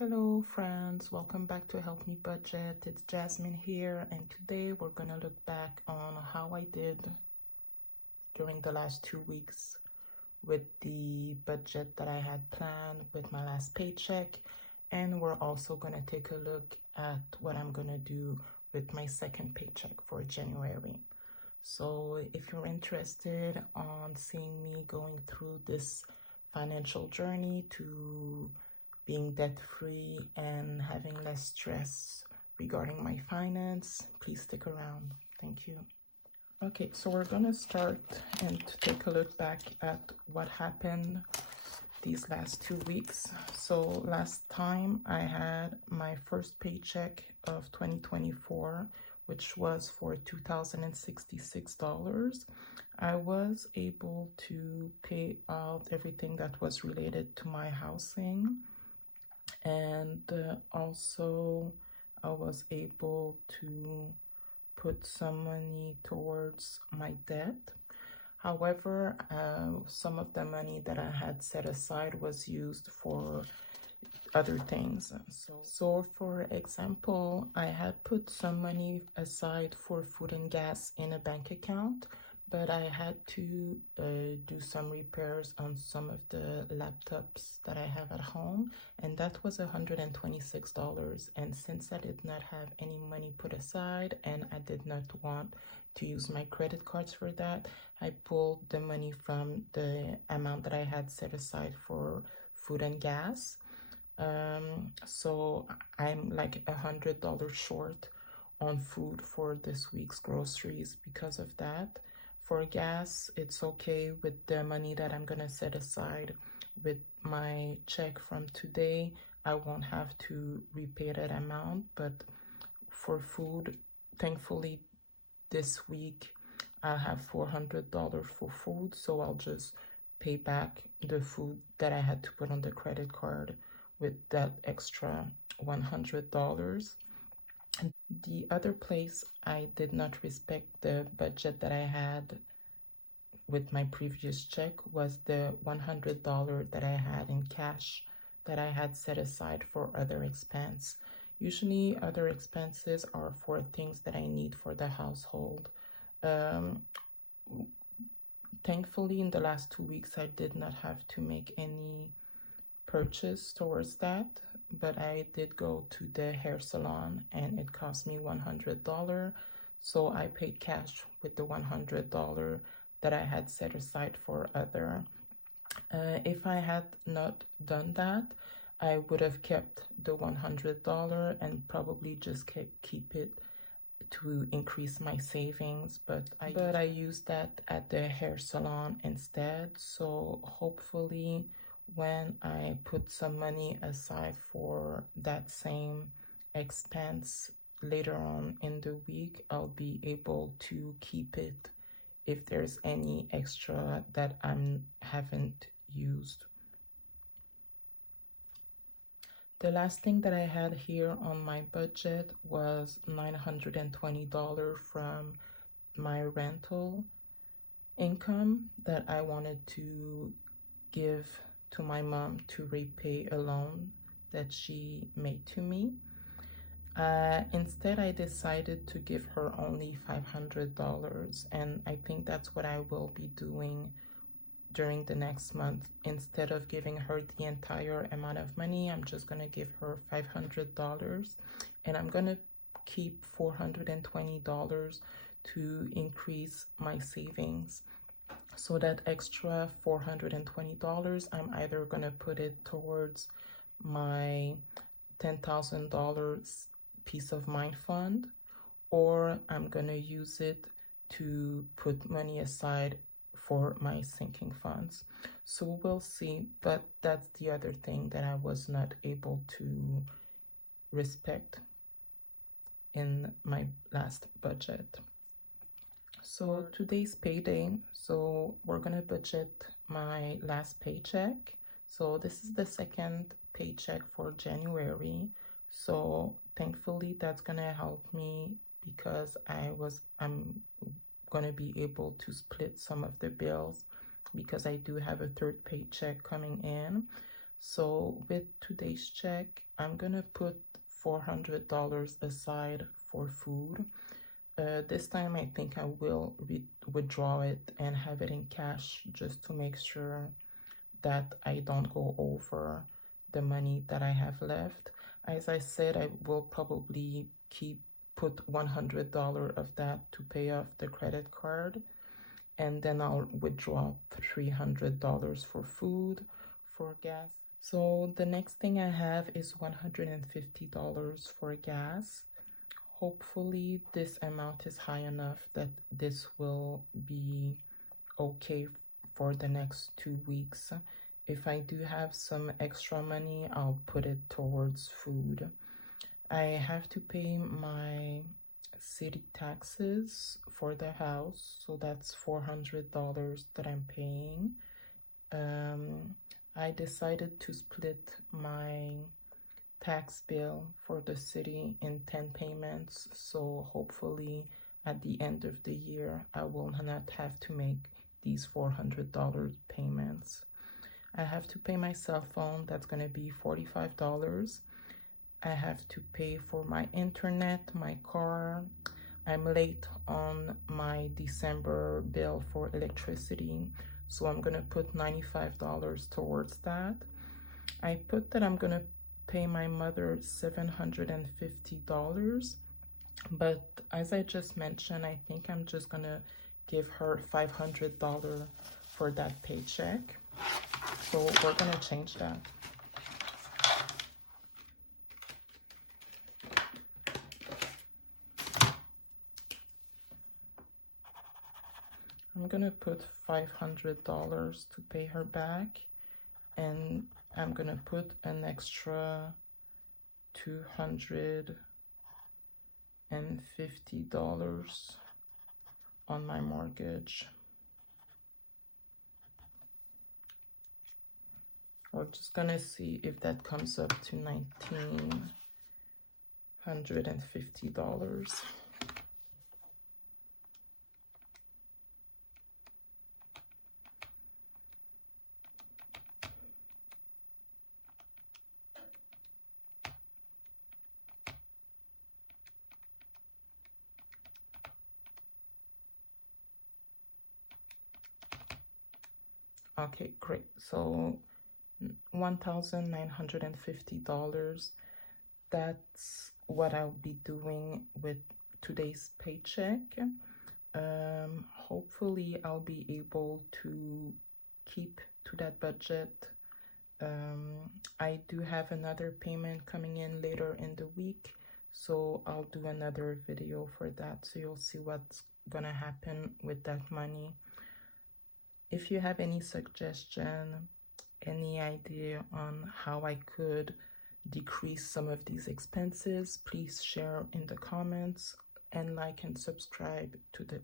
Hello friends, welcome back to Help Me Budget. It's Jasmine here, and today we're gonna look back on how I did during the last 2 weeks with the budget that I had planned with my last paycheck, and we're also gonna take a look at what I'm gonna do with my second paycheck for January. So if you're interested on seeing me going through this financial journey to being debt-free and having less stress regarding my finance, please stick around. Thank you. Okay, so we're gonna start and take a look back at what happened these last 2 weeks. So last time I had my first paycheck of 2024, which was for $2,066. I was able to pay out everything that was related to my housing, and also I was able to put some money towards my debt. However, some of the money that I had set aside was used for other things. So for example, I had put some money aside for food and gas in a bank account, but I had to do some repairs on some of the laptops that I have at home, and that was $126. And since I did not have any money put aside and I did not want to use my credit cards for that, I pulled the money from the amount that I had set aside for food and gas. So I'm like $100 short on food for this week's groceries because of that. For gas, it's okay with the money that I'm gonna set aside with my check from today. I won't have to repay that amount, but for food, thankfully this week I have $400 for food, so I'll just pay back the food that I had to put on the credit card with that extra $100. The other place I did not respect the budget that I had with my previous check was the $100 that I had in cash that I had set aside for other expense. Usually other expenses are for things that I need for the household. Thankfully, in the last 2 weeks, I did not have to make any purchase towards that, but I did go to the hair salon and it cost me $100, so I paid cash with the $100 that I had set aside for other. If I had not done that, I would have kept the $100 and probably just keep it to increase my savings, but I used that at the hair salon instead. So hopefully when I put some money aside for that same expense later on in the week, I'll be able to keep it if there's any extra that I haven't used. The last thing that I had here on my budget was $920 from my rental income that I wanted to give to my mom to repay a loan that she made to me. Instead, I decided to give her only $500, and I think that's what I will be doing during the next month. Instead of giving her the entire amount of money, I'm just gonna give her $500, and I'm gonna keep $420 to increase my savings. So that extra $420, I'm either gonna put it towards my $10,000 peace of mind fund, or I'm gonna use it to put money aside for my sinking funds. So we'll see, but that's the other thing that I was not able to respect in my last budget. So today's payday, so we're gonna budget my last paycheck. So this is the second paycheck for January. So thankfully that's gonna help me because I'm gonna be able to split some of the bills because I do have a third paycheck coming in. So with today's check, I'm gonna put $400 aside for food. This time I think I will withdraw it and have it in cash just to make sure that I don't go over the money that I have left. As I said, I will probably put $100 of that to pay off the credit card, and then I'll withdraw $300 for food, for gas. So the next thing I have is $150 for gas. Hopefully this amount is high enough that this will be okay for the next 2 weeks. If I do have some extra money, I'll put it towards food. I have to pay my city taxes for the house, so that's $400 that I'm paying. I decided to split my tax bill for the city in 10 payments, so hopefully at the end of the year I will not have to make these $400 payments. I have to pay my cell phone, that's going to be $45. I have to pay for my internet, my car. I'm late on my December bill for electricity, so I'm going to put $95 towards that. I put that I'm going to pay my mother $750, but as I just mentioned, I think I'm just going to give her $500 for that paycheck. So we're going to change that. I'm going to put $500 to pay her back, and I'm going to put an extra $250 on my mortgage. We're just gonna see if that comes up to $1,950. Okay, great. So $1,950. That's what I'll be doing with today's paycheck. Hopefully I'll be able to keep to that budget. I do have another payment coming in later in the week, so I'll do another video for that, so you'll see what's gonna happen with that money. If you have any suggestion, any idea on how I could decrease some of these expenses, please share in the comments, and like and subscribe to the